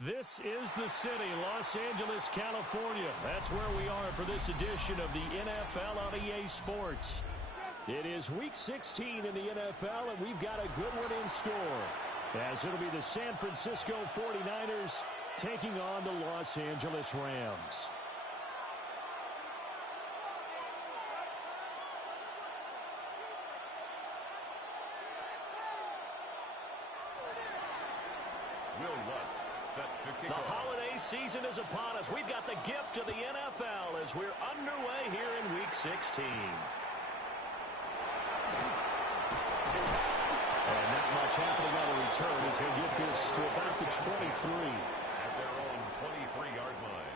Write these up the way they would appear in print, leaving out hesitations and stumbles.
This is the city, Los Angeles, California. That's where we are for this edition of the NFL on EA Sports. It is Week 16 in the NFL, and we've got a good one in store, as it'll be the San Francisco 49ers taking on the Los Angeles Rams. The holiday season is upon us. We've got the gift of the NFL as we're underway here in Week 16. And not much happening on the return as they get this to about the 23. At their own 23-yard line.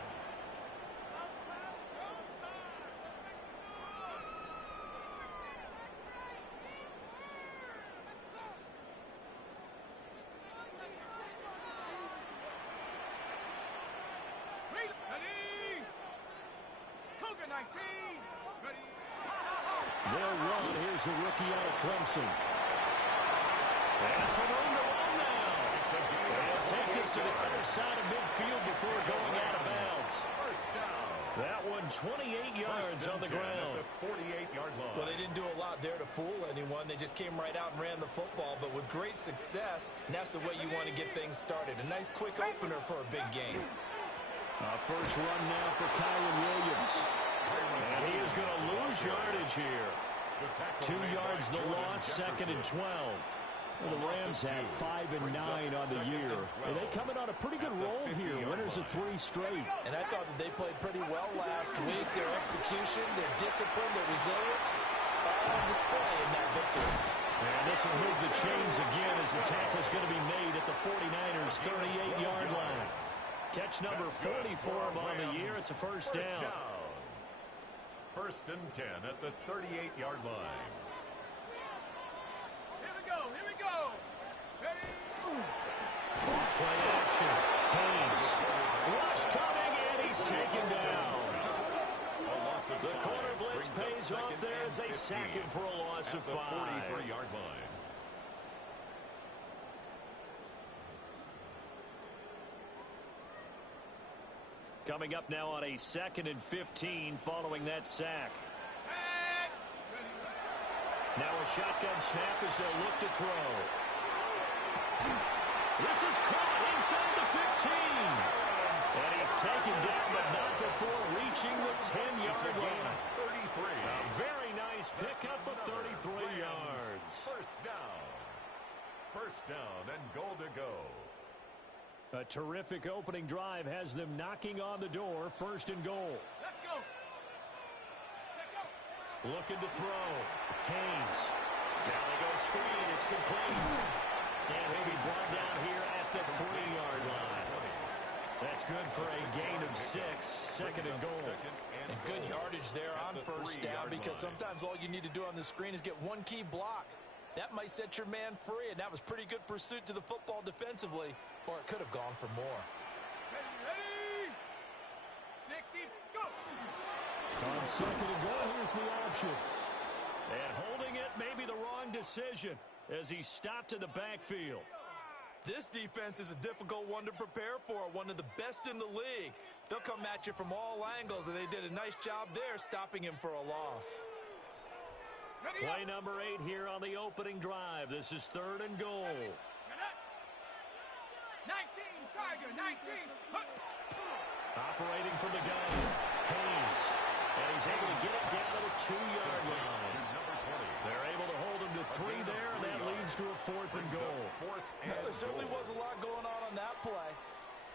They'll run. Here's the rookie out of Clemson. And some room to run now. They'll take this to the other side of midfield before going out of bounds. That one 28 yards on the ground. 48-yard line. Well, they didn't do a lot there to fool anyone. They just came right out and ran the football, but with great success, and that's the way you want to get things started. A nice quick opener for a big game. First run now for Kyren Williams. And he is going to lose yardage here. 2 yards the loss, 2nd and 12. Well, the Rams have 5 and 9 on the year. And they come in on a pretty good roll here. Winners of 3 straight. And I thought that they played pretty well last week. Their execution, their discipline, their resilience, all on display in that victory. And this will move the chains again as the tackle is going to be made at the 49ers' 38-yard line. Catch number 40 for him on the year. It's a first down. 1st and 10 at the 38-yard line. Here we go. Ready? Play action. Haynes. Rush coming, and he's taken down. The corner blitz pays off there as they sack him for a loss of 5. 43-yard line. Coming up now on a 2nd and 15 following that sack. Now a shotgun snap as they'll look to throw. This is caught inside the 15. And he's taken down, but not before reaching the 10-yard line. 33. A very nice pickup of 33 yards. First down and goal to go. A terrific opening drive has them knocking on the door. 1st and goal. Let's go. Looking to throw. Haynes. Now they go screen. It's complete. And he'll be brought down here at the 3-yard line. That's good for a gain of 6. 2nd and goal. And good yardage there on 1st down because sometimes all you need to do on the screen is get one key block. That might set your man free, and that was pretty good pursuit to the football defensively, or it could have gone for more. Ready? 60, go! On 2nd and goal, here's the option. And holding it may be the wrong decision as he stopped in the backfield. This defense is a difficult one to prepare for, one of the best in the league. They'll come at you from all angles, and they did a nice job there stopping him for a loss. Play number 8 here on the opening drive. This is 3rd and goal. 19, Tiger, 19. Operating from the gun, Haynes. And he's able to get it down to the 2-yard line. They're able to hold him to 3 there, and that leads to a 4th and goal. There certainly was a lot going on that play.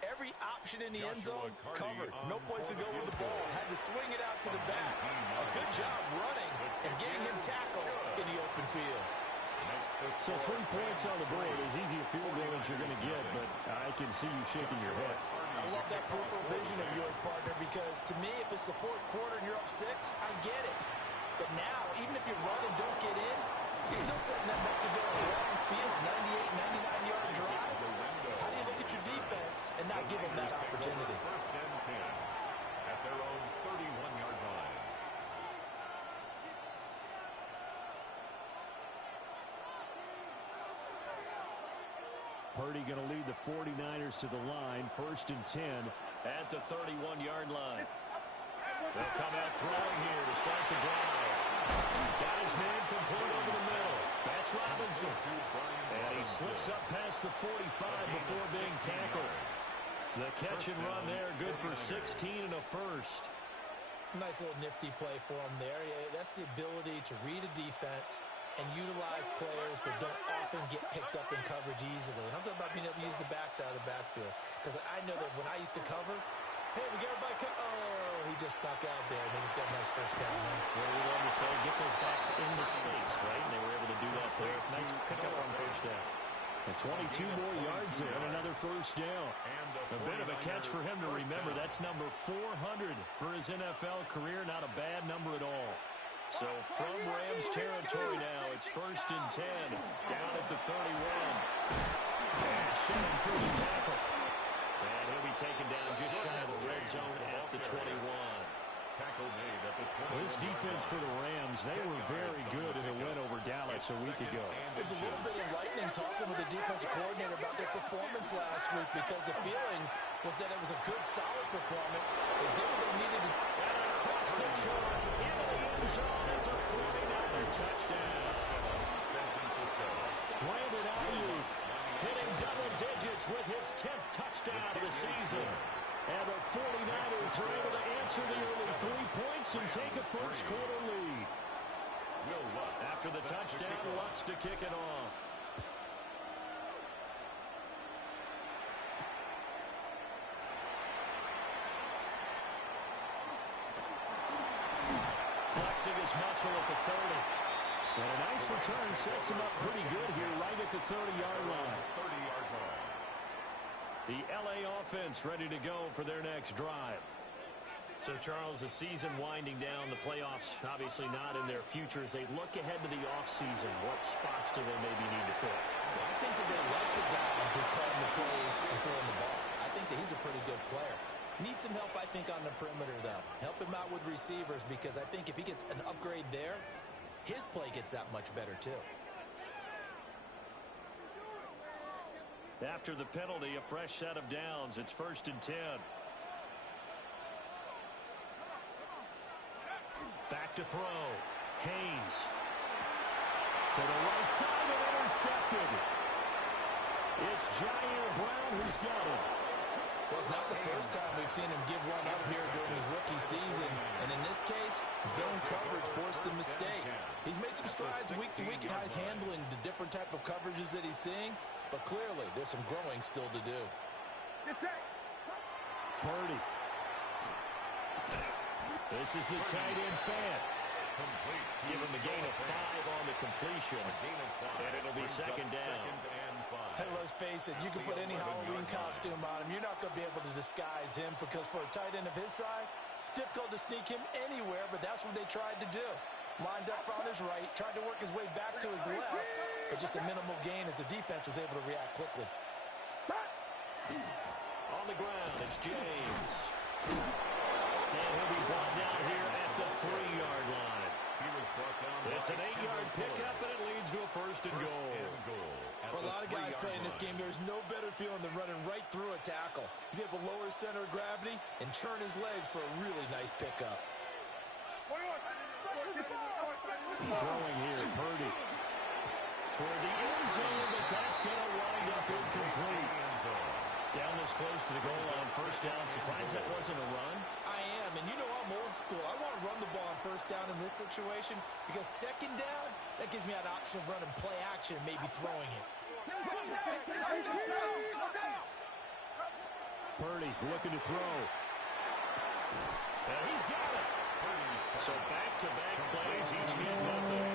Every option in the end zone covered. No place to go with the ball. Had to swing it out to the back. A good job running and getting him tackled in the open field. So 3 points on the board, as easy a field goal as you're going to get, but I can see you shaking your head. I love that peripheral vision of yours, partner, because to me, if it's the 4th quarter and you're up 6, I get it. But now, even if you run and don't get in, you're still setting them up to go a long field, 98, 99-yard drive. How do you look at your defense and not give them that opportunity? 1st and 10 at their own 31-yard line. Purdy going to lead the 49ers to the line, 1st and 10 at the 31-yard line. They'll come out throwing here to start the drive. Got his man complete over the middle. That's Robinson. And he slips up past the 45 before being tackled. The catch and run there, good for 16 and a first. Nice little nifty play for him there. Yeah, that's the ability to read a defense and utilize players that don't often get picked up in coverage easily. And I'm talking about being able to use the backside of the backfield. Because I know that when I used to cover, hey, we got everybody oh, he just stuck out there, and they just got a nice first down. Well, we love to say, get those backs into space, right? And they were able to do that there. Nice pickup on first down. And 22 more yards there and another first down. A bit of a catch for him to remember. That's number 400 for his NFL career. Not a bad number at all. So from Rams territory now, it's 1st and 10 down at the 31. And shoving through the tackle. And he'll be taken down just shy of the red zone at the 21. Tackle made at the 20. This defense for the Rams, they were very good in the win over Dallas a week ago. It was a little bit enlightening talking with the defensive coordinator about their performance last week because the feeling was that it was a good, solid performance. They did what they needed to. And across the chalk into the end zone. It's a 49er touchdown. San Francisco. Brandon Ayuk hitting double digits with his 10th touchdown of the season. And the 49ers are able to answer the early 3 points and take a first-quarter lead. After the touchdown, Lutz to kick it off. Flexing his muscle at the 30. And a nice return sets him up pretty good here right at the 30-yard line. 30-yard line. The L.A. offense ready to go for their next drive. So, Charles, the season winding down, the playoffs obviously not in their future. As they look ahead to the offseason, what spots do they maybe need to fill? I think that they like the guy who's calling the plays and throwing the ball. I think that he's a pretty good player. Needs some help, I think, on the perimeter, though. Help him out with receivers because I think if he gets an upgrade there, his play gets that much better, too. After the penalty, a fresh set of downs. It's 1st and 10. Back to throw. Haynes. To the right side and intercepted. It's Jair Brown who's got it. Well, it's not the first time we've seen him give one up here during his rookie season. And in this case, zone coverage forced the mistake. He's made some strides week to week in how he's handling the different type of coverages that he's seeing. But clearly, there's some growing still to do. Purdy. This is the tight end fan. Give him a gain of 5 on the completion. And it'll be second down. Hey, let's face it, you can put any Halloween costume on him. You're not going to be able to disguise him because for a tight end of his size, difficult to sneak him anywhere, but that's what they tried to do. Lined up on his right, tried to work his way back to his left, but just a minimal gain as the defense was able to react quickly. On the ground, it's James. And he'll be brought down here at the 3-yard line. He was brought down. It's an 8-yard pickup, and it leads to a 1st and goal. For a lot of guys playing this game, there's no better feeling than running right through a tackle. He's able to lower his center of gravity and churn his legs for a really nice pickup. Throwing here, Purdy. Toward the end zone, but that's going to wind up incomplete. Down this close to the goal line, 1st down. Surprised that wasn't a run? I am, and you know I'm old school. I want to run the ball on 1st down in this situation because 2nd down, that gives me an option of running play action, maybe throwing it. Purdy looking to throw. And he's got it. So back-to-back plays, each get nothing.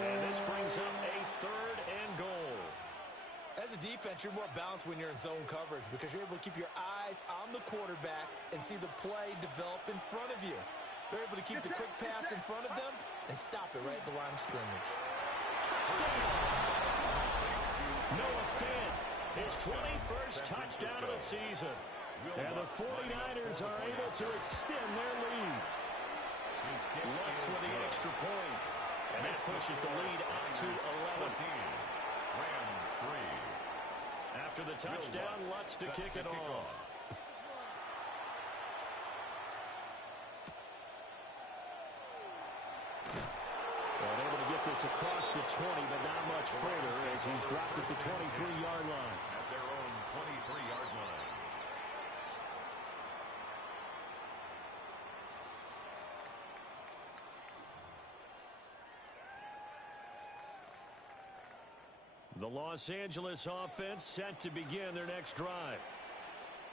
And this brings up a 3rd and goal. As a defense, you're more balanced when you're in zone coverage because you're able to keep your eyes on the quarterback and see the play develop in front of you. They're able to keep the quick pass in front of them and stop it right at the line of scrimmage. Touchdown! Noah Fant, his 21st touchdown of the season. And the 49ers are able to extend their lead. Lutz with the extra point. And that pushes the lead up to 11. Rams 3. After the touchdown, Lutz to kick it off. Able to get this across the 20, but not much further as he's dropped at the 23-yard line. At their own 23-yard line. The Los Angeles offense set to begin their next drive.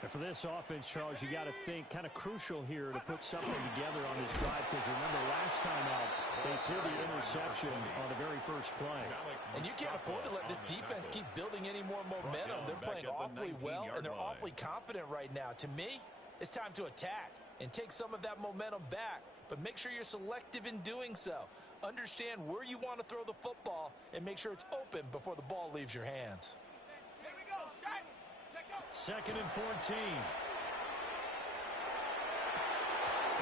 And for this offense, Charles, you got to think kind of crucial here to put something together on this drive, because remember last time out they threw the interception on the very first play. And you can't afford to let this defense keep building any more momentum. They're playing awfully well, and they're awfully confident right now. To me, it's time to attack and take some of that momentum back, but make sure you're selective in doing so. Understand where you want to throw the football and make sure it's open before the ball leaves your hands. Here we go. Shot. Check up. 2nd and 14.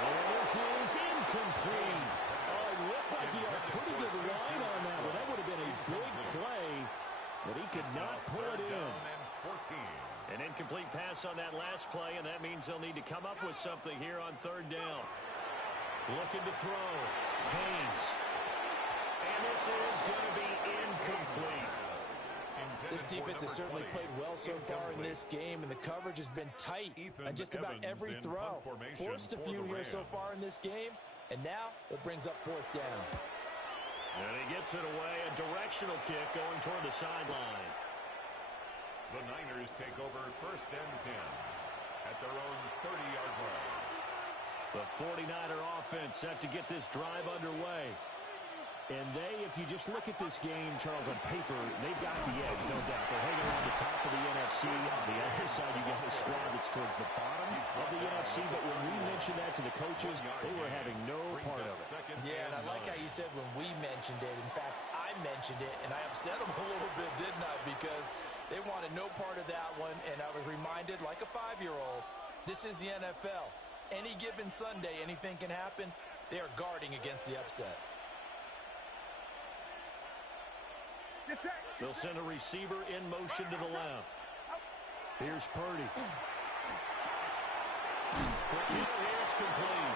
And this is incomplete. Oh, it looked like he had a pretty good line on that one. That would have been a big play, but he could not pull it in. An incomplete pass on that last play, and that means they'll need to come up with something here on 3rd down. Looking to throw. Haynes. And this is going to be incomplete. This defense has certainly played well so far in this game, and the coverage has been tight on just about every throw. Forced a few here so far in this game, and now it brings up 4th down. And he gets it away, a directional kick going toward the sideline. The Niners take over 1st and 10 at their own 30-yard line. The 49er offense set to get this drive underway. And they, if you just look at this game, Charles, on paper, they've got the edge, no doubt. They're hanging around the top of the NFC. On the other side, you got a squad that's towards the bottom of the NFC. But when we mentioned that to the coaches, they were having no part of it. Yeah, and I like how you said when we mentioned it. In fact, I mentioned it, and I upset them a little bit, didn't I? Because they wanted no part of that one, and I was reminded, like a 5-year-old, this is the NFL. Any given Sunday, anything can happen. They are guarding against the upset. They'll send a receiver in motion to the left. Here's Purdy. Here's complete.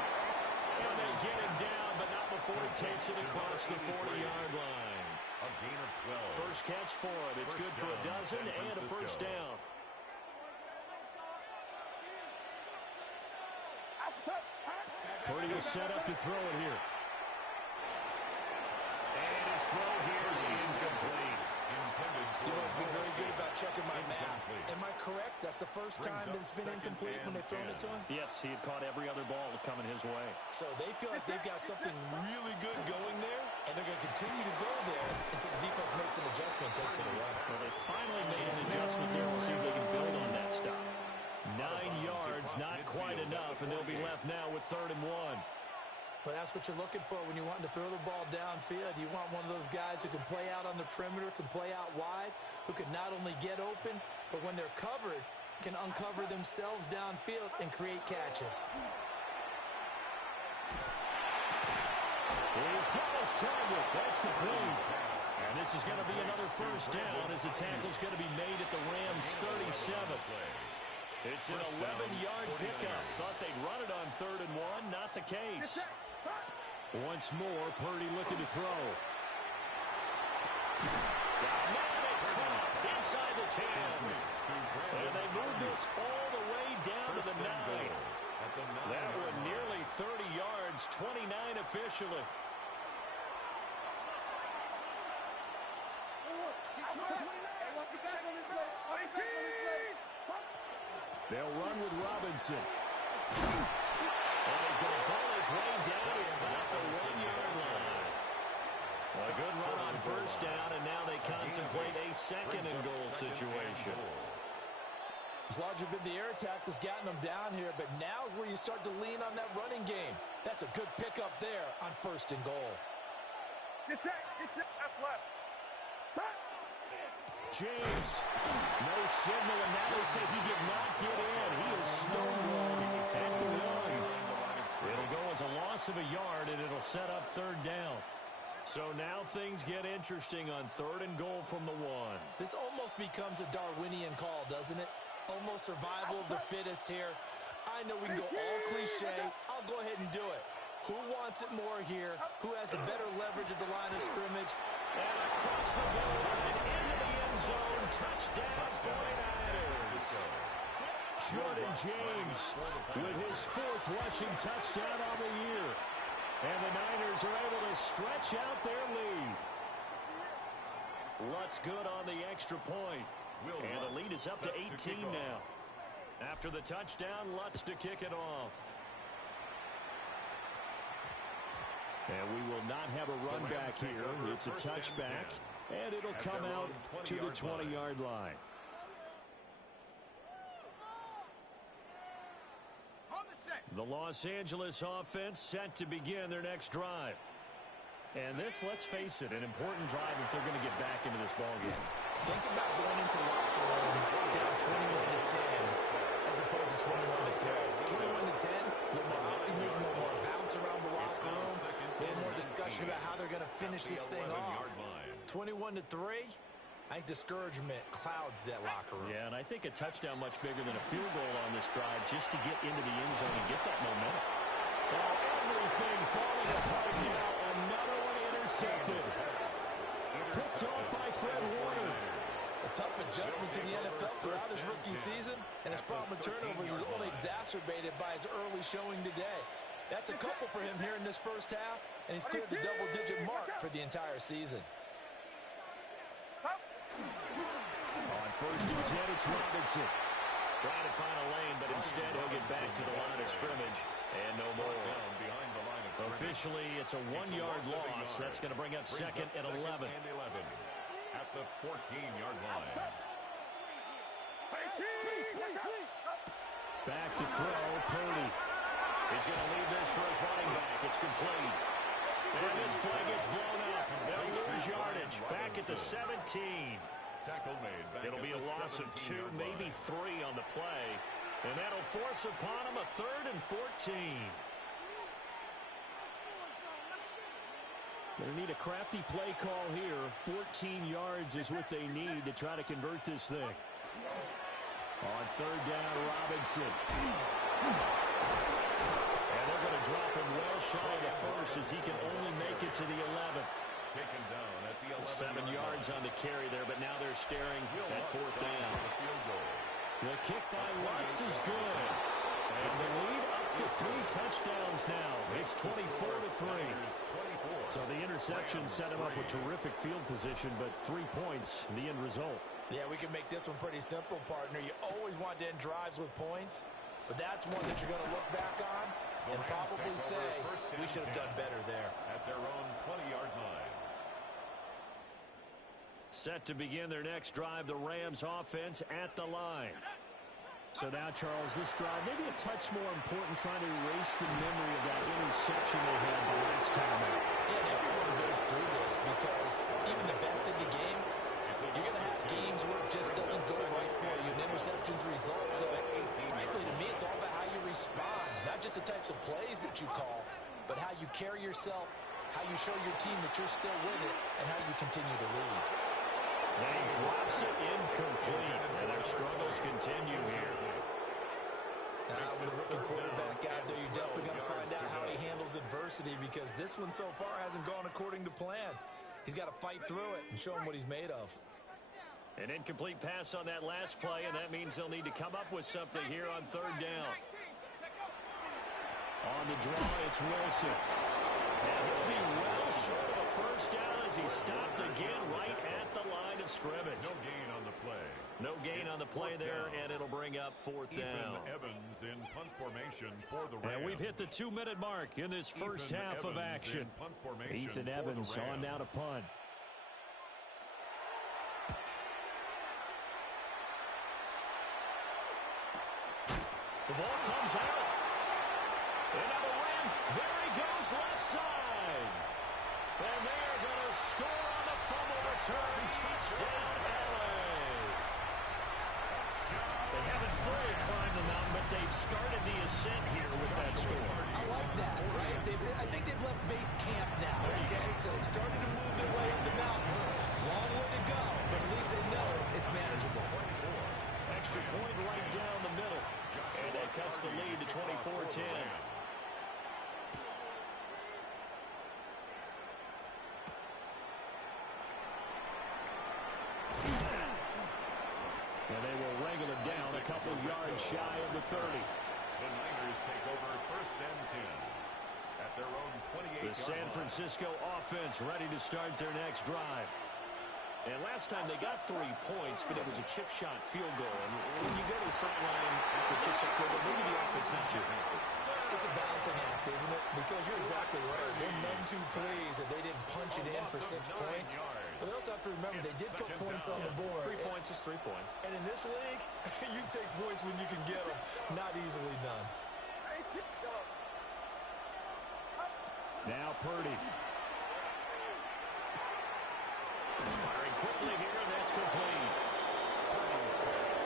And they get him down, but not before he takes it across the 40-yard line. A gain of 12. First catch for him. It's good for a dozen and a 1st down. Purdy is set up to throw it here. And his throw here is incomplete. You must be very good about checking my math. Am I correct? That's the first time that it's been incomplete when they've thrown it to him? Yes, he had caught every other ball coming his way. So they feel like they've got something really good going there, and they're going to continue to go there until the defense makes an adjustment and takes it away. Well, they finally made an adjustment there. We'll see if they can build on that stop. 9 yards, not quite enough, and they'll be left now with 3rd and 1. Well, that's what you're looking for when you're wanting to throw the ball downfield. You want one of those guys who can play out on the perimeter, can play out wide, who can not only get open, but when they're covered, can uncover themselves downfield and create catches. He's got his target. That's complete. And this is going to be another 1st down as the tackle's going to be made at the Rams' 37. It's an 11-yard pickup. Thought they'd run it on 3rd and 1. Not the case. Once more, Purdy looking to throw. Man, it's caught inside the 10. And they move this all the way down to the 9. That one nearly 30 yards, 29 officially. They'll run with Robinson. And he's going to pull his way down to about the 1-yard line. A good run on 1st down, and now they contemplate a 2nd and goal situation. It's largely been the air attack that's gotten them down here, but now is where you start to lean on that running game. That's a good pickup there on 1st and goal. Get set. That's left. James, no signal, and now they say he did not get in. He is stonewalled at the 1. It'll go as a loss of a yard, and it'll set up 3rd down. So now things get interesting on 3rd and goal from the 1. This almost becomes a Darwinian call, doesn't it? Almost survival of the fittest here. I know we can go all cliche. I'll go ahead and do it. Who wants it more here? Who has a better leverage at the line of scrimmage? And across the goal line, into the end zone, touchdown 49ers. Jordan James with his 4th rushing touchdown on the year. And the Niners are able to stretch out their lead. Lutz good on the extra point. And the lead is up to 18 now. After the touchdown, Lutz to kick it off. And we will not have a run back here. It's a touchback. And it'll come out to the 20-yard line. The Los Angeles offense set to begin their next drive. And this, let's face it, an important drive if they're going to get back into this ballgame. Think about going into the locker room down 21-10 as opposed to 21-3. 21-10, a little more optimism, a little more bounce around the locker room, a little more discussion about how they're going to finish this thing off. 21-3. I think discouragement clouds that locker room. Yeah, and I think a touchdown much bigger than a field goal on this drive just to get into the end zone and get that momentum. Well, everything falling apart now. Another one intercepted. Picked off by Fred Warner. A tough adjustment to the NFL throughout his rookie season, and his problem with turnovers is only exacerbated by his early showing today. That's a couple for him here in this first half, and he's cleared the double-digit mark for the entire season. On 1st and 10, it's Robinson. Trying to find a lane, but instead he'll get back to the line of scrimmage. And no more. Officially, it's a 1-yard loss. That's going to bring up 2nd and 11. At the 14-yard line. Back to throw, Purdy. He's going to leave this for his running back. It's complete. And this play gets blown up. They'll lose yardage. Back at the 17. Tackle made. It'll be a loss of 2, maybe 3 on the play. And that'll force upon him a 3rd and 14. Going to need a crafty play call here. 14 yards is what they need to try to convert this thing. On 3rd down, Robinson. And they're going to drop him well shy of the 1st as he can only make it to the 11th. Taken down at the 7 yards on the carry there, but now they're staring at 4th down. The kick by Lutz is good. And the lead up to 3 touchdowns now. It's 24-3. So the interception set him up with terrific field position, but 3 points, the end result. Yeah, we can make this one pretty simple, partner. You always want to end drives with points, but that's one that you're going to look back on and probably say we should have done better there. At their own 20-yard line. Set to begin their next drive, the Rams offense at the line. So now, Charles, this drive maybe a touch more important, trying to erase the memory of that interception they had the last time out. Yeah, and everyone goes through this because even the best in the game, you're going to have games where it just doesn't go right for you, and interceptions result. So, frankly, to me, it's all about how you respond, not just the types of plays that you call, but how you carry yourself, how you show your team that you're still with it, and how you continue to lead. And he drops it incomplete, and their struggles continue here. With a rookie quarterback out there, you're definitely going to find out how he handles adversity because this one so far hasn't gone according to plan. He's got to fight through it and show him what he's made of. An incomplete pass on that last play, and that means they'll need to come up with something here on 3rd down. On the draw, it's Wilson. And he'll be well short of the 1st down as he stopped again right at the line of scrimmage. No gain on the play. No gain on the play there, and it'll bring up 4th down. Evans in punt formation for the Rams. And we've hit the 2-minute mark in this first half of action. Ethan Evans on down to punt. The ball comes out. And now the Rams, there he goes left side. And they're going to score on the fumble return. Touchdown, LA. They haven't fully climbed the mountain, but they they've started the ascent here with that score. I like that, right? I think they've left base camp now, okay? So they've started to move their way up the mountain. Long way to go, but at least they know it's manageable. Extra point right down the middle. And that cuts the lead to 24-10. And they will wrangle it down a couple yards shy of the 30. The Niners take over first and 10 at their own 28-yard line. The San Francisco offense ready to start their next drive. And last time they got 3 points, but it was a chip shot field goal. And when you go to the sideline after a chip shot field goal, maybe the offense not too happy. It's a balancing act, isn't it? Because you're exactly right. They're none too pleased that they didn't punch it in for 6 points. But they also have to remember they did put points on the board. 3 points is 3 points. And in this league, you take points when you can get them. Not easily done. Now Purdy. Firing quickly here, and that's complete.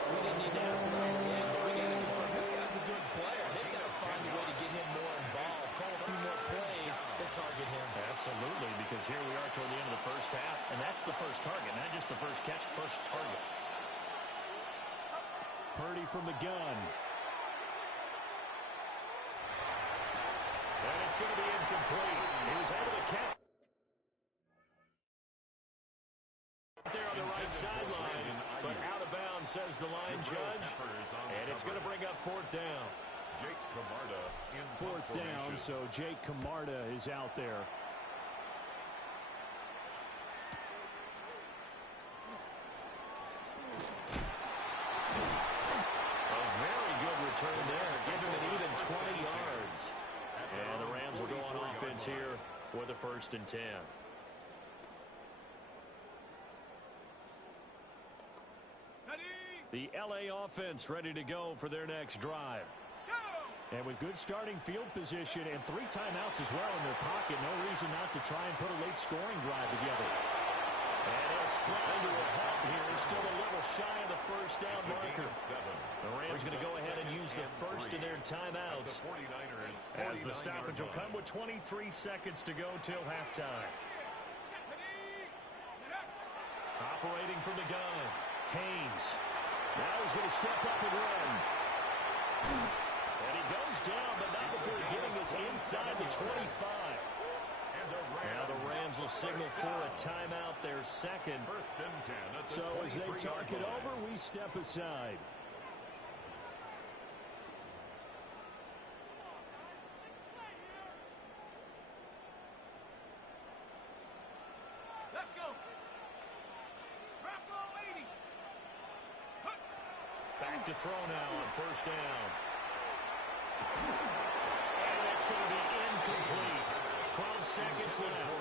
We didn't need to ask around the league, but we got to confirm this guy's a good player. They've got to find a way to get him more involved, call a few more plays that target him. Absolutely, because here we are toward the end of the first half, and that's the first target, not just the first catch, first target. Purdy from the gun. And it's going to be incomplete. He was able to catch there on the right sideline, but out of bounds, says the line judge, and it's going to bring up 4th down. Jake Camarda in 4th down, so Jake Camarda is out there. A very good return there. Give him an even 20 yards. And the Rams will go on offense here with a 1st and 10. The LA offense ready to go for their next drive. And with good starting field position and 3 timeouts as well in their pocket, no reason not to try and put a late scoring drive together. And he'll slide to a halt here. Still a little shy of the 1st down marker. The Rams going to go ahead and use the first of their timeouts. As the stoppage will come with 23 seconds to go till halftime. Operating from the gun, Haynes. Now he's going to step up and run. And he goes down, but not before getting this inside the 25. Now the Rams will signal for a timeout, their second. First and 10 at the So as they talk it over, we step aside. Let's go. Bravo 80. Back to throw now on 1st down. And it's going to be incomplete. 12 seconds left.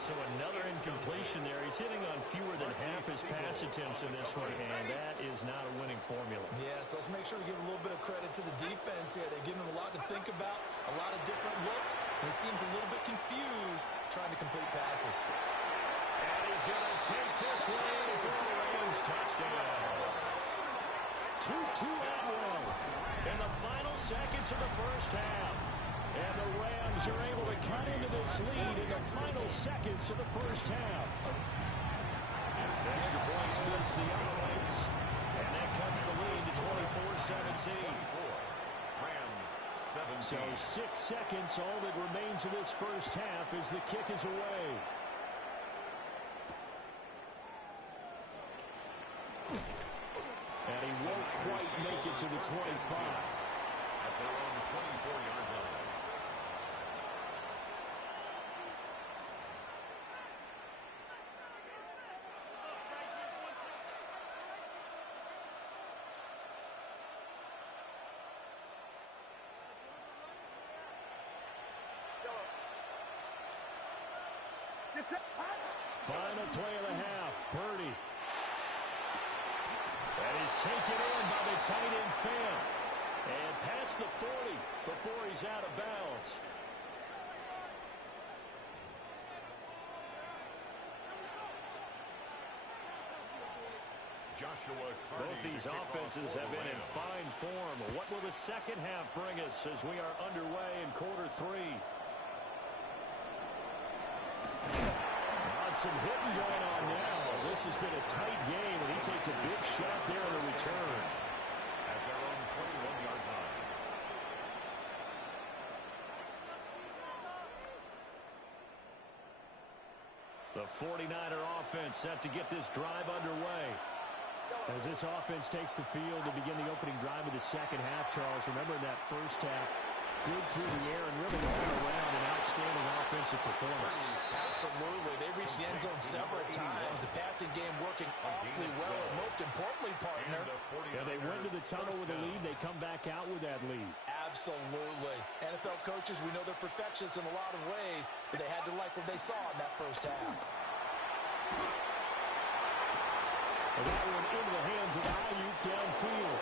So another incompletion there. He's hitting on fewer than half his pass attempts in this one, and that is not a winning formula. Yes, let's make sure we give a little bit of credit to the defense here. They've given him a lot to think about, a lot of different looks, and he seems a little bit confused trying to complete passes. And he's going to take this one for a Rams touchdown. 2-2 Atwell. In the final seconds of the first half. And the Rams are able to cut into this lead in the final seconds of the first half. Extra point splits the uprights. And that cuts the lead to 24-17. Rams 17. So 6 seconds, all that remains of this first half as the kick is away. And he won't quite make it to the 25. At their own 24-yard line. Final play of the half, Purdy. And he's taken in by the tight end Fant. And past the 40 before he's out of bounds. Joshua Carney. Both these offenses have been in fine form. What will the second half bring us as we are underway in quarter three? Some hitting going on now. This has been a tight game, and he takes a big shot there in the return. At their own 21-yard line. The 49er offense set to get this drive underway. As this offense takes the field to begin the opening drive of the second half, Charles, remember in that first half, good through the air and really all around an outstanding offensive performance. Absolutely. They reached the end zone several times. The passing game working awfully well. And most importantly, partner, yeah, they went to the tunnel with a lead. They come back out with that lead. Absolutely. NFL coaches, we know they're perfectionists in a lot of ways, but they had to like what they saw in that first half. And that one into the hands of Ayuk downfield.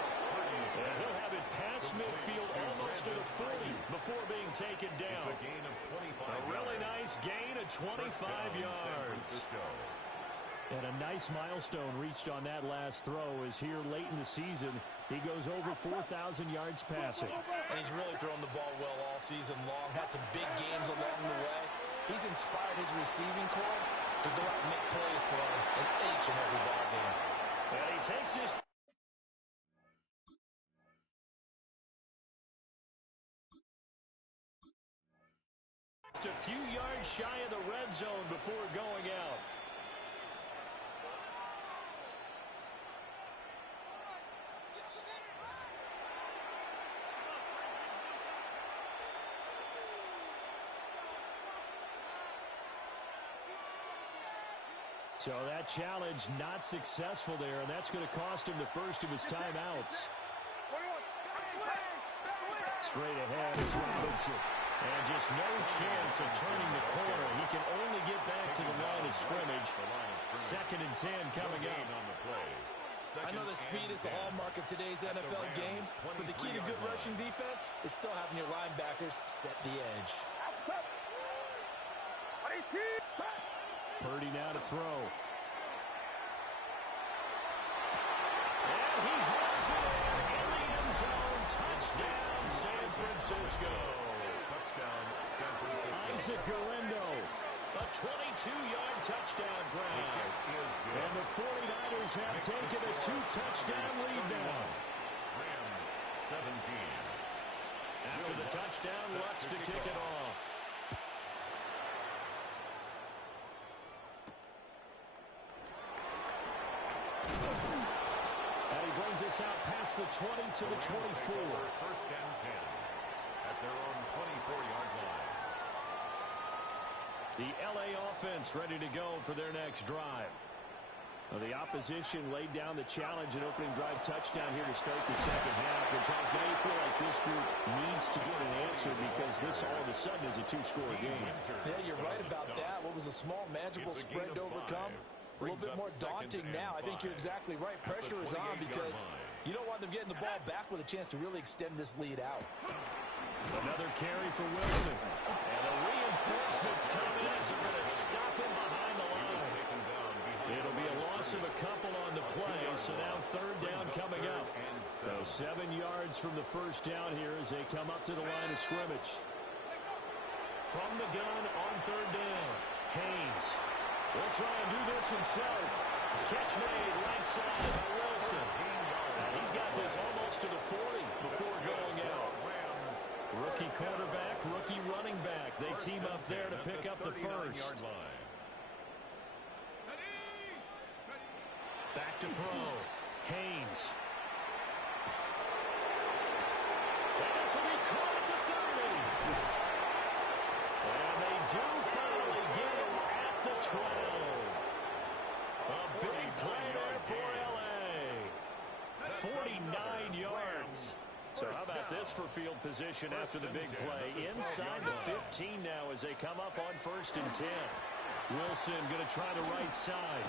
And he'll have it past midfield almost to the 40 before being taken down. It's a gain of 25 A really nice gain of 25 yards. And a nice milestone reached on that last throw is here late in the season. He goes over 4,000 yards passing. And he's really thrown the ball well all season long. Had some big games along the way. He's inspired his receiving corps to go out and make plays for him in each and every ball game. And he takes his... Just a few yards shy of the red zone before going out. So that challenge not successful there, and that's going to cost him the first of his timeouts. Straight ahead is Robinson. And just no chance of turning the corner. He can only get back to the line of scrimmage. 2nd and 10 coming up. I know that speed is the hallmark of today's NFL game, but the key to good rushing defense is still having your linebackers set the edge. Purdy now to throw. And he hits it in the end zone. Touchdown, San Francisco. Touchdown, San Francisco. Isaac Guerrero. A 22-yard touchdown grab. And the 49ers have taken a 2-touchdown lead now. Rams 17. After the touchdown, Lutz to kick it off. And he brings us out past the 20 to the 24. 1st and 10 at their own 24-yard line. The LA offense ready to go for their next drive. Well, the opposition laid down the challenge and opening drive touchdown here to start the second half. And Charles, now you feel like this group needs to get an answer because this all of a sudden is a 2-score game. Yeah, you're right about that. What was a small, manageable spread to overcome? A little bit more daunting now. I think you're exactly right. Pressure is on because you don't want them getting the ball back with a chance to really extend this lead out. Another carry for Wilson. And the reinforcements coming as they're going to stop him behind the line. It'll be a loss of a couple on the play, so now 3rd down coming up. So 7 yards from the first down here as they come up to the line of scrimmage. From the gun on 3rd down, Haynes will try and do this himself. Catch made right side by Wilson. And he's got this almost to the 40 before going out. Rookie quarterback, rookie running back. They team up there to pick up the first. Back to throw. Haynes. And this will be caught at the 30. And they do finally get him at the 12. A big play there for LA. 49 yards. So how about this for field position after the big play? Inside the 15 now as they come up on 1st and 10. Wilson going to try the right side.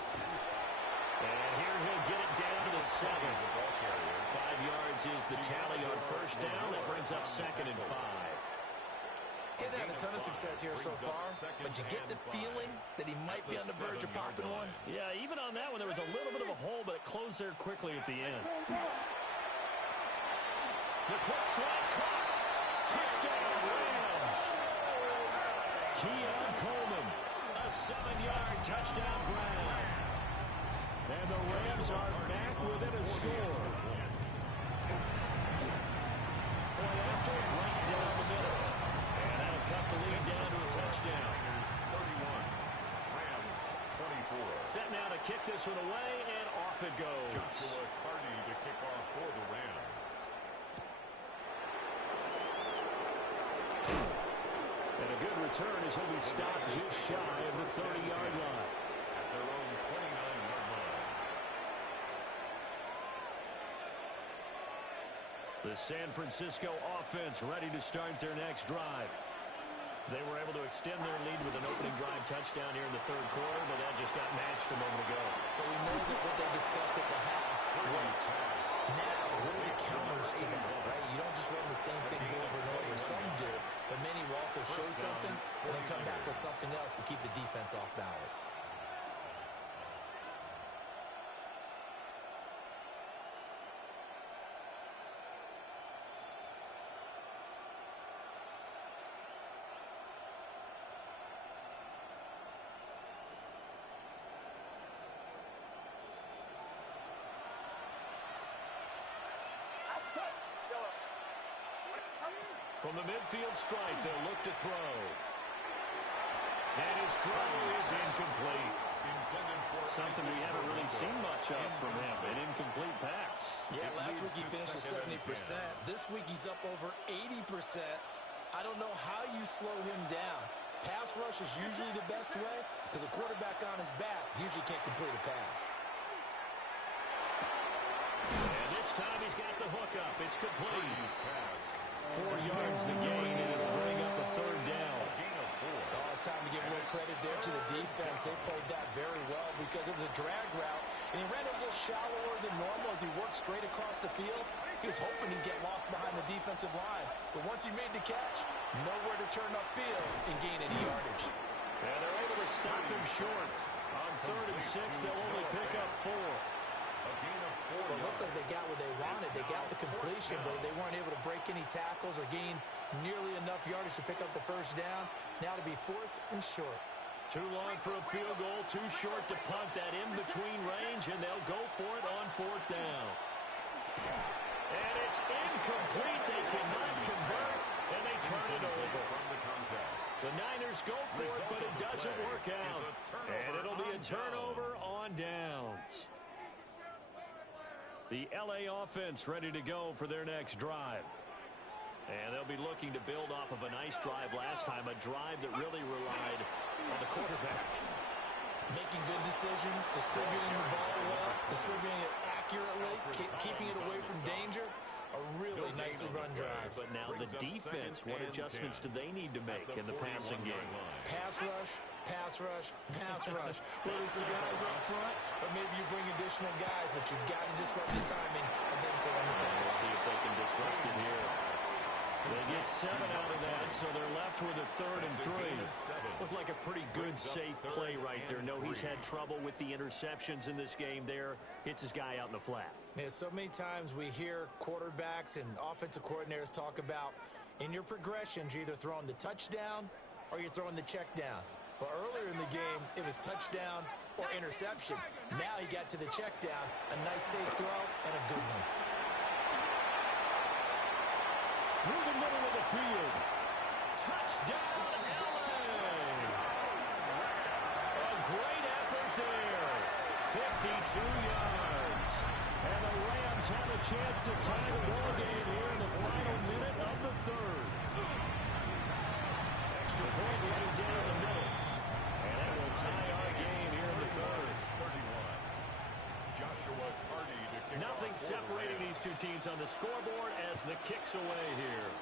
And here he'll get it down to the 7. 5 yards is the tally on 1st down. That brings up 2nd and 5. He hasn't had a ton of success here so far, but you get the feeling that he might be on the verge of popping one. Yeah, even on that one, there was a little bit of a hole, but it close there quickly at the end. The quick slant caught. Touchdown, Rams. Keon Coleman, a 7-yard touchdown grab. And the Rams are back within a score. Point after, right down the middle. And that'll cut the lead down to a touchdown. 31, Rams 24. Set now to kick this one away, and off it goes. Joshua Carty to kick off for the Rams. And a good return as he'll be stopped just shy of the 30-yard line. At their own 29-yard line. The San Francisco offense ready to start their next drive. They were able to extend their lead with an opening drive touchdown here in the third quarter, but that just got matched a moment ago. So we know that what they discussed at the half worked. Now, what are the counters to that, right? You don't just run the same things over and over. Some do, but many will also show something and then come back with something else to keep the defense off balance. From the midfield stripe, they'll look to throw. And his throw is incomplete. Something we haven't really seen much of from him, an incomplete pass. Yeah, last week he finished at 70%. This week he's up over 80%. I don't know how you slow him down. Pass rush is usually the best way because a quarterback on his back usually can't complete a pass. And this time he's got the hook up. It's complete. 4 yards the gain, and it'll bring up a third down. Oh, it's time to give a little credit there to the defense. They played that very well because it was a drag route, and he ran a little shallower than normal as he worked straight across the field. He was hoping he'd get lost behind the defensive line, but once he made the catch, nowhere to turn upfield and gain any yardage. And they're able to stop him short. On 3rd and 6, they'll only pick up 4. Well, it looks like they got what they wanted. They got the completion, but they weren't able to break any tackles or gain nearly enough yardage to pick up the first down. Now to be 4th and short. Too long for a field goal, too short to punt. That in-between range, and they'll go for it on 4th down. And it's incomplete. They cannot convert, and they turn it over. The Niners go for it, but it doesn't work out. And it'll be a turnover on downs. The LA offense ready to go for their next drive. And they'll be looking to build off of a nice drive last time, a drive that really relied on the quarterback. Making good decisions, distributing the ball well, distributing it accurately, keeping it away from danger. A really nicely run drive. But now the defense, what adjustments do they need to make in the passing game? Pass rush, pass rush, pass rush. Whether it's the guys up front or maybe you bring additional guys, but you've got to disrupt the timing of them to run the football. We'll see if they can disrupt it here. They get 7 out of that, so they're left with a 3rd and 3. Looked like a pretty good, safe play right there. No, he's had trouble with the interceptions in this game there. Hits his guy out in the flat. Yeah, so many times we hear quarterbacks and offensive coordinators talk about in your progressions, you're either throwing the touchdown or you're throwing the check down. But earlier in the game, it was touchdown or interception. Now he got to the check down, a nice safe throw, and a good one. Through the middle of the field. Touchdown, LA! A great effort there. 52 yards. And the Rams have a chance to tie the ball game here in the final minute of the 3rd. Extra point right down the middle. And that will tie our game here in the 3rd. 31. Joshua Carty to kick Nothing off separating these two teams on the scoreboard as the kick's away here.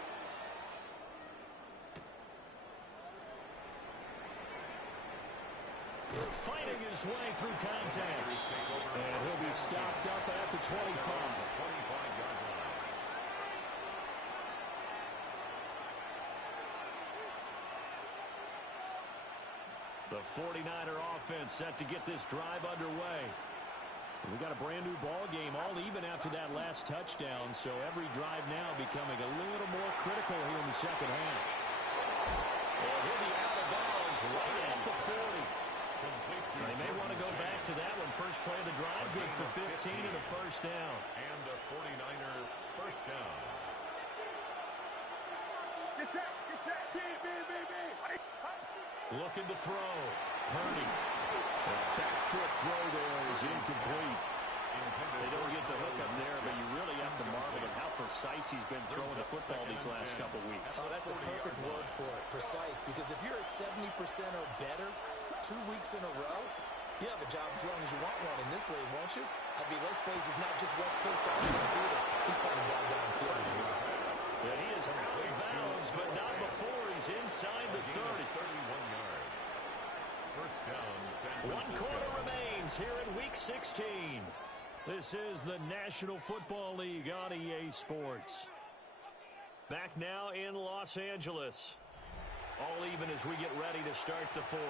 Fighting his way through contact. And he'll be stopped up at the 25. 25-yard line. The 49er offense set to get this drive underway. We got a brand new ball game, all even after that last touchdown, so every drive now becoming a little more critical here in the second half. And he'll be out of bounds right at the 40. They may want to go back to that one. First play of the drive, good for 15 and a first down. And a 49er first down. Get set. B. Looking to throw. Purdy. Back foot throw there is incomplete. They don't get the hook up there, but you really have to marvel at how precise he's been throwing the football these last couple weeks. Oh, that's a perfect word for it, precise, because if you're at 70% or better 2 weeks in a row, you have a job as long as you want one in this league, won't you? I mean, let's face it, it's not just West Coast offense either. He's putting the ball downfield as well. And he is out of bounds, but not before he's inside the 30. 31 yards. First down, San Francisco. 1 quarter remains here in Week 16. This is the National Football League on EA Sports. Back now in Los Angeles. All even as we get ready to start the fourth.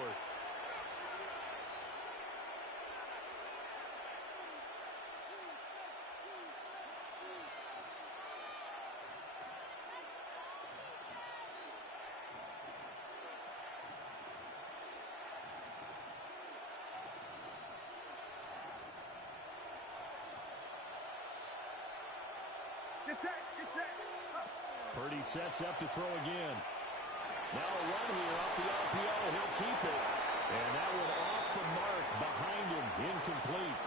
Get set. Purdy sets up to throw again. Now a run here off the RPO. He'll keep it. And that one off the mark behind him. Incomplete.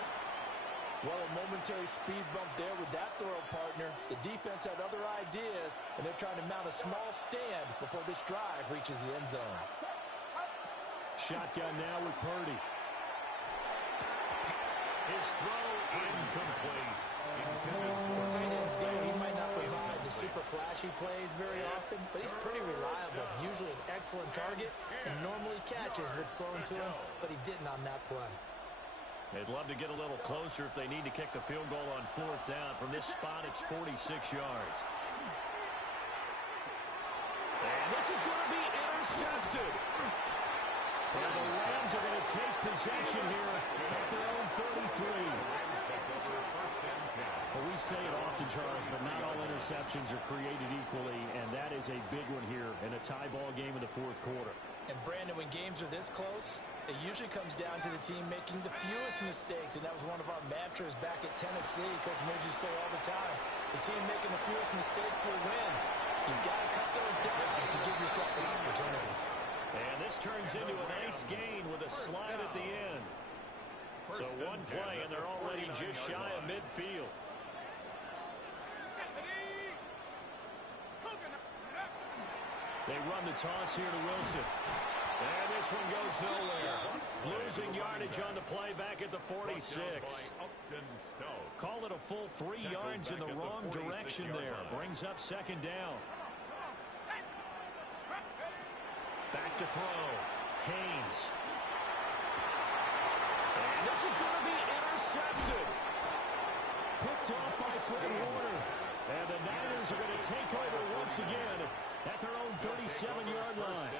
Well, a momentary speed bump there with that throw, partner. The defense had other ideas, and they're trying to mount a small stand before this drive reaches the end zone. Shotgun now with Purdy. His throw incomplete. As tight ends go, he might not provide the super flashy plays very often, but he's pretty reliable. Usually an excellent target, and normally catches what's thrown to him, but he didn't on that play. They'd love to get a little closer if they need to kick the field goal on fourth down. From this spot, it's 46 yards. And this is going to be intercepted. And the Rams are going to take possession here at their own 33. Well, we say it often, Charles, but not all interceptions are created equally, and that is a big one here in a tie ball game in the fourth quarter. And, Brandon, when games are this close, it usually comes down to the team making the fewest mistakes, and that was one of our mantras back at Tennessee. Coach Midge used to say all the time, the team making the fewest mistakes will win. You've got to cut those down to give yourself an opportunity. And this turns into a nice gain with a slide at the end. So one play, and they're already just shy of midfield. They run the toss here to Wilson. And this one goes nowhere. Losing yardage on the play back at the 46. Call it a full 3 yards in the wrong direction there. Brings up second down. Back to throw. Haynes. And this is going to be intercepted. Picked off by Fred Warner. And the Niners are going to take over once again at their own 37-yard line.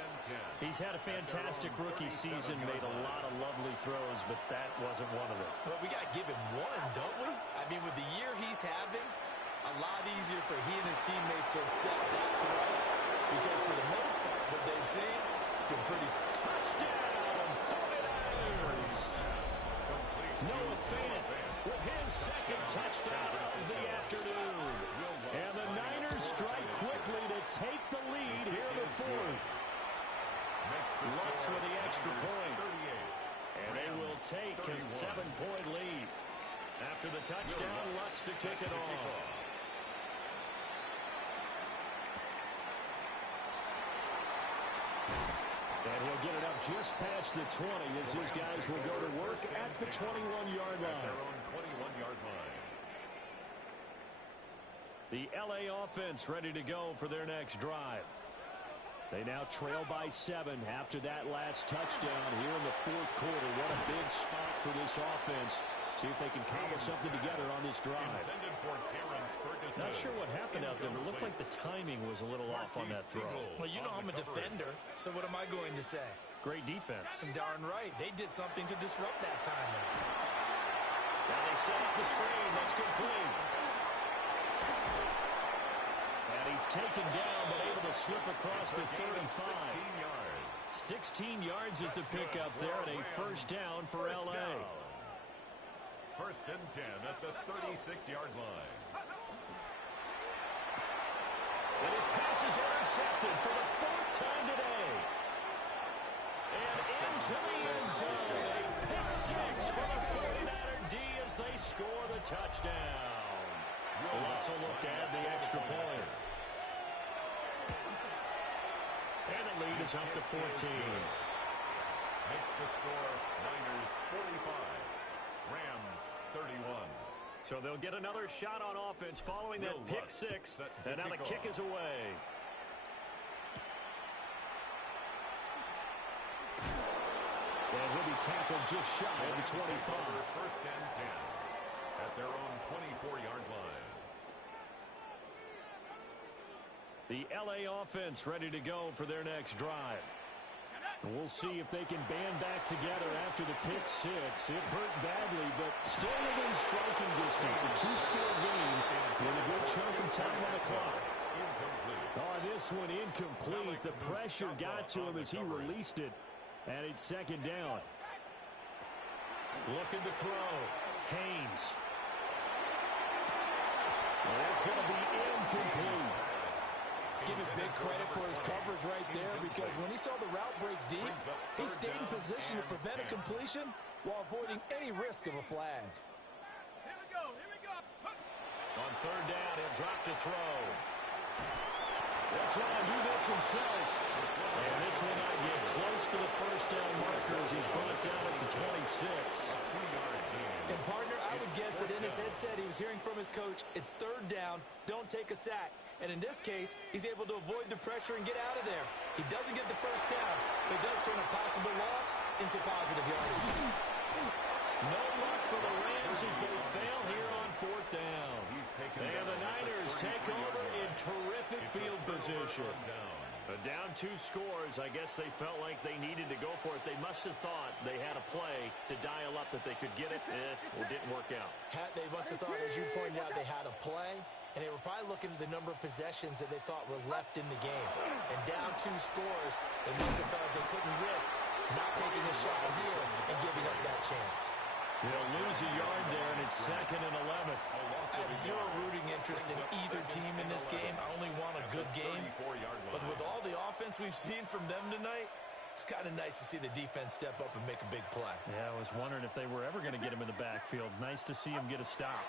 He's had a fantastic rookie season, made a lot of lovely throws, but that wasn't one of them. Well, we got to give him one, don't we? I mean, with the year he's having, a lot easier for he and his teammates to accept that throw, because for the most part, what they've seen, it's been pretty... Touchdown, 49ers! Noah Fant with his second touchdown of the afternoon. And the Niners strike quickly to take the lead here in the fourth. Lutz with the extra point. And they will take a 7-point lead. After the touchdown, Lutz to kick it off. And he'll get it up just past the 20 as his guys will go to work at the 21-yard line. The LA offense ready to go for their next drive. They now trail by 7 after that last touchdown here in the fourth quarter. What a big spot for this offense. See if they can cobble something together on this drive. Not sure what happened out there, but it looked like the timing was a little off on that throw. Well, you know I'm a defender, so what am I going to say? Great defense. Darn right. They did something to disrupt that timing. Now they set up the screen. That's complete. And he's taken down, but able to slip across the 35. 16 yards. 16 yards is the pickup there, and a first down for L.A. First and 10 at the 36-yard line. And his pass is intercepted for the fourth time today. And into the end zone. A pick six for the 49er D as they score the touchdown. Lutz will look to add the extra point. And the lead is up to 14. Makes the score Niners 45. Rams 31. So they'll get another shot on offense following that pick six. And now the kick is away. And he'll be tackled just shy of the 25. First and 10 at their own 24-yard line. The L.A. offense ready to go for their next drive. And we'll see if they can band back together after the pick six. It hurt badly, but still within striking distance. A two-score game with a good chunk of time on the clock. Oh, this one incomplete. The pressure got to him as he released it. And it's second down. Looking to throw. Haynes. And that's going to be incomplete. Give him big credit for his coverage right there, because when he saw the route break deep, he stayed in position to prevent a completion while avoiding any risk of a flag. Here we go. Here we go. On third down, he'll drop to throw. He'll try and do this himself. And this will not get close to the first down marker as he's brought down at the 26. And partner, I would guess that in his headset he was hearing from his coach, it's third down, don't take a sack. And in this case, he's able to avoid the pressure and get out of there. He doesn't get the first down, but it does turn a possible loss into positive yardage. No luck for the Rams as they fail here on fourth down. And the Niners take over in terrific field position. Down two scores, I guess they felt like they needed to go for it. They must have thought they had a play to dial up that they could get it. It didn't work out. They must have thought, as you pointed out, they had a play. And they were probably looking at the number of possessions that they thought were left in the game. And down two scores, they must have felt like they couldn't risk not taking a shot here and giving up that chance. They'll lose a yard there, and it's second and 11. I have zero rooting interest in either team in this game. I only want a good game. But with all the offense we've seen from them tonight, it's kind of nice to see the defense step up and make a big play. Yeah, I was wondering if they were ever going to get him in the backfield. Nice to see him get a stop.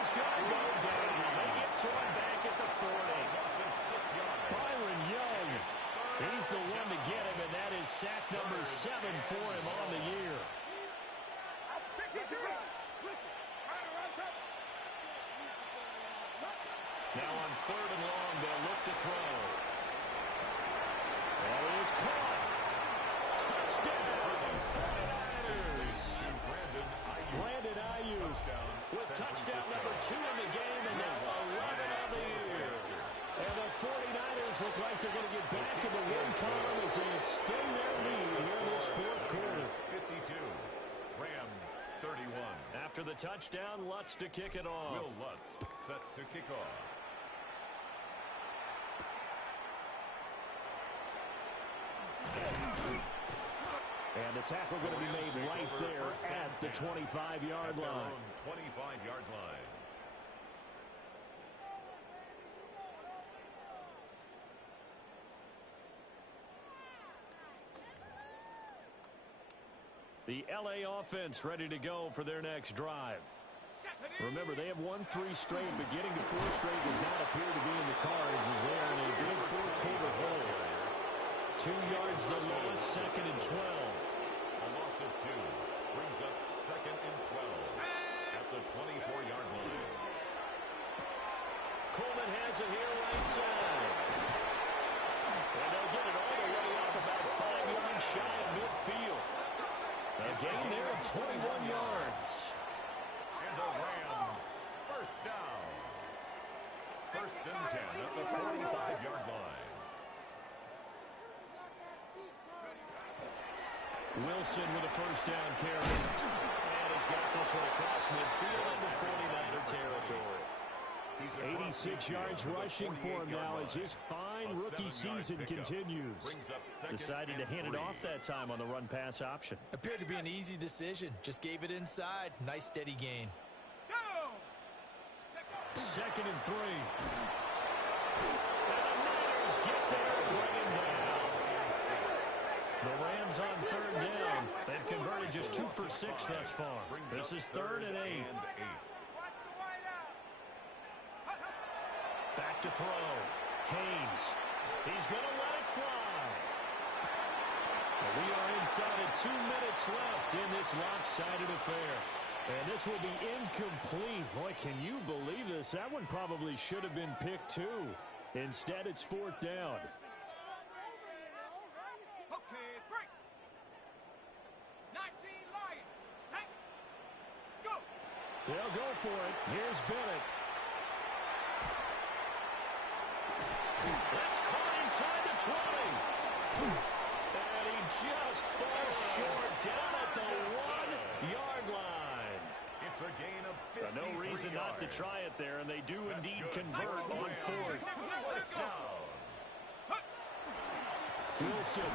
He's going to go down. They get to him back at the 40. Byron Young, he's the one to get him, and that is sack number 7 for him on the year. Now on third and long, they'll look to throw. That is caught. Touchdown, 49ers. Brandon Ayuk with touchdown number 2 in the game, and now 11 on the year. And the 49ers look like they're going to get back in the win column as they extend their lead here in this fourth quarter. 52. Rams 31. After the touchdown, Lutz to kick it off. Will Lutz set to kick off. And the tackle going to be made right there at the 25-yard line. 25-yard line. The L.A. offense ready to go for their next drive. Remember, they have won 3 straight, but getting to 4 straight does not appear to be in the cards as they are in a big fourth quarter hole. 2 yards the lowest, second and 12. A loss of 2 brings up second and 12 at the 24-yard line. Coleman has it here right side. And they'll get it all the way up about 5 yards shy of midfield. A gain there of 21 yards. And the Rams first down. First and 10 at the 45-yard line. Wilson with a first down carry. And he's got this one across midfield into 49er territory. 86 yards rushing for him now as his fine rookie season continues. Decided to hand it off that time on the run-pass option. Appeared to be an easy decision. Just gave it inside. Nice steady gain. Second and 3. And the Niners get there and bring him down. The Rams on third down. They've converted just 2 for 6 thus far. This is 3rd and 8. Back to throw. Haynes. He's going to let it fly. We are inside of 2 minutes left in this lopsided affair. And this will be incomplete. Boy, can you believe this? That one probably should have been picked too. Instead, it's 4th down. Okay, break. 19 Lions. Set. Go. They'll go for it. Here's Bennett. That's caught inside the 20. And he just falls short down at the 1-yard line. It's a gain of 53 No reason not to try it there, and they do indeed convert on 4th. Wilson.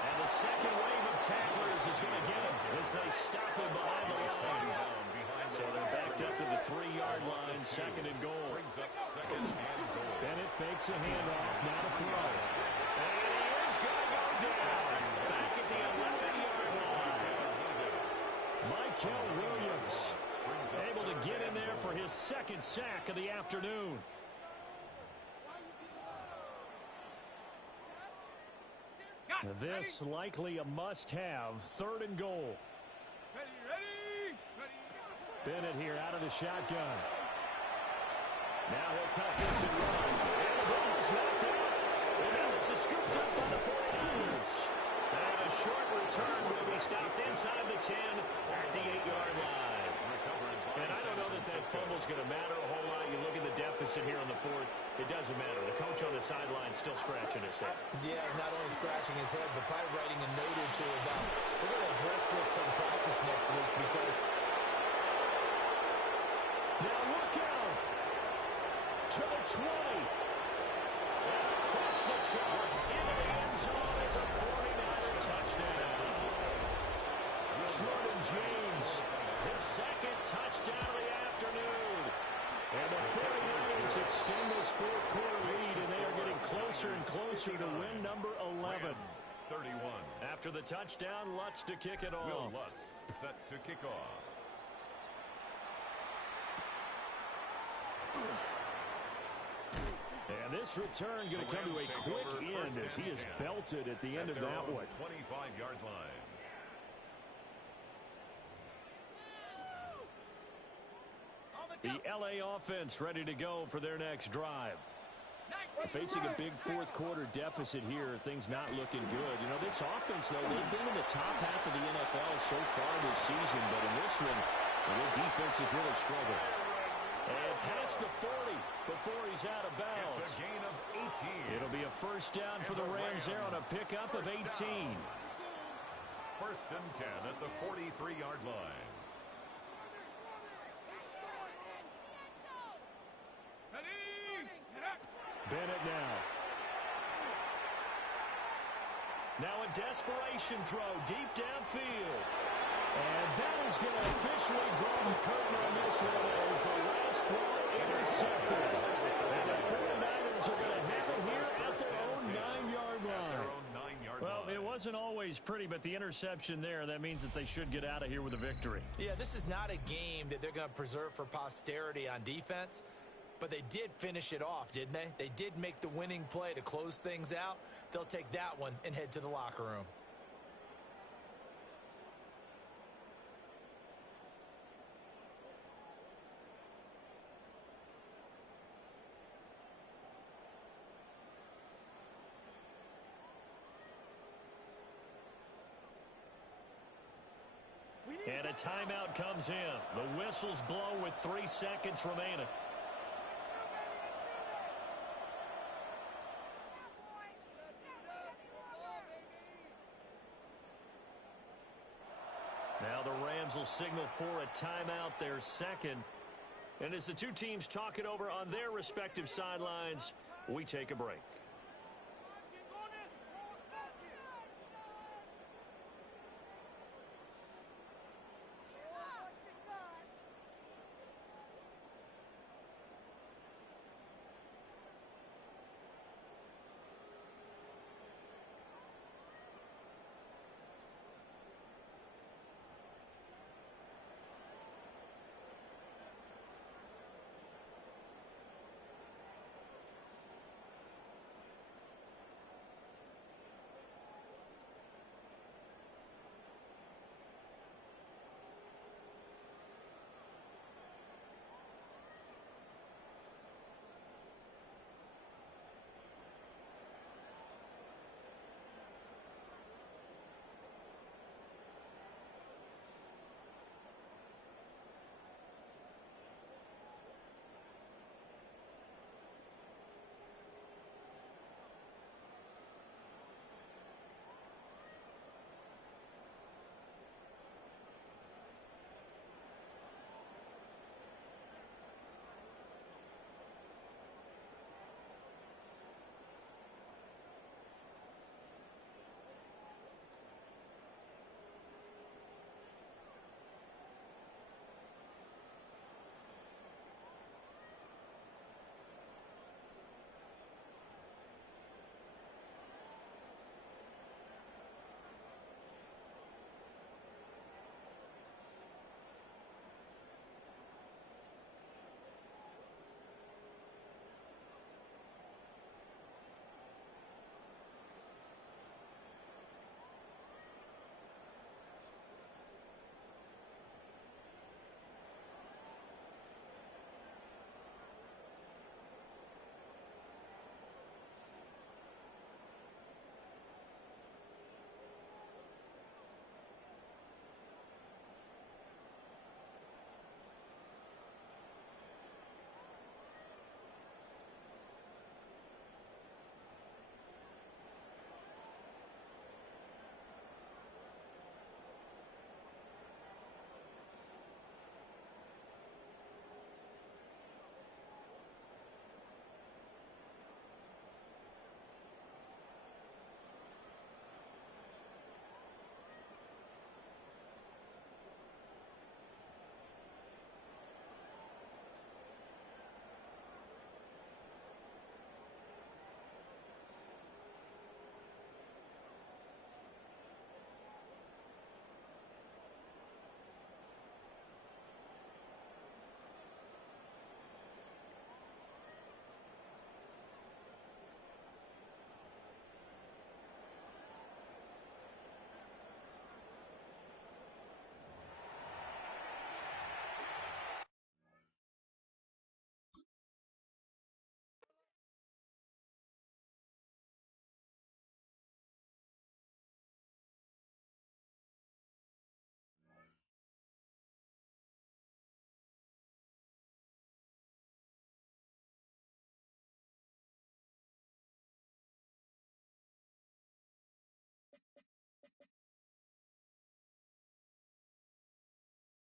And the second wave of tacklers is going to get him as they stop him behind the line. So they're backed up to the 3-yard line, 2nd and goal. Bennett fakes a handoff, now to throw. And he is going to go down. Back at the 11-yard line. Michael Williams able to get in there for his 2nd sack of the afternoon. This likely a must-have, 3rd and goal. Ready. Bennett here out of the shotgun. Now he'll tuck this and run. And the ball is knocked out. And now it's scooped up by the 49ers. And a short return will be stopped inside the 10 at the 8-yard line. And I don't know that fumble's going to matter a whole lot. You look at the deficit here on the 4th. It doesn't matter. The coach on the sideline still scratching his head. Yeah, not only scratching his head, but probably writing a note or two about, we're going to address this come practice next week because... Now look out! To the 20. And across the chalk into the end zone. It's a 49er touchdown. Jordan James, his 2nd touchdown of the afternoon. And the 49ers extend this 4th quarter lead, and they are getting closer and closer to win number 11. 31. After the touchdown, Lutz to kick it off. Will Lutz set to kick off. And this return going to come to a quick end as he is belted at the end of that one. 25-yard line. The LA offense ready to go for their next drive. Facing a big 4th quarter deficit here, things not looking good. You know, this offense, though, they've been in the top half of the NFL so far this season, but in this one, their defense has really struggled. And past the 40 before he's out of bounds. It's a gain of 18. It'll be a first down for the Rams there on a pickup of 18. First and 10 at the 43-yard line. Bennett now. Now a desperation throw deep downfield. And that is going to officially draw the curtain on this one as the last throw intercepted. And the 49ers are going to have it here at their own 9-yard line. Well, it wasn't always pretty, but the interception there, that means that they should get out of here with a victory. Yeah, this is not a game that they're going to preserve for posterity on defense. But they did finish it off, didn't they? They did make the winning play to close things out. They'll take that one and head to the locker room. And a timeout comes in. The whistles blow with 3 seconds remaining. Now the Rams will signal for a timeout, their second. And as the two teams talk it over on their respective sidelines, we take a break.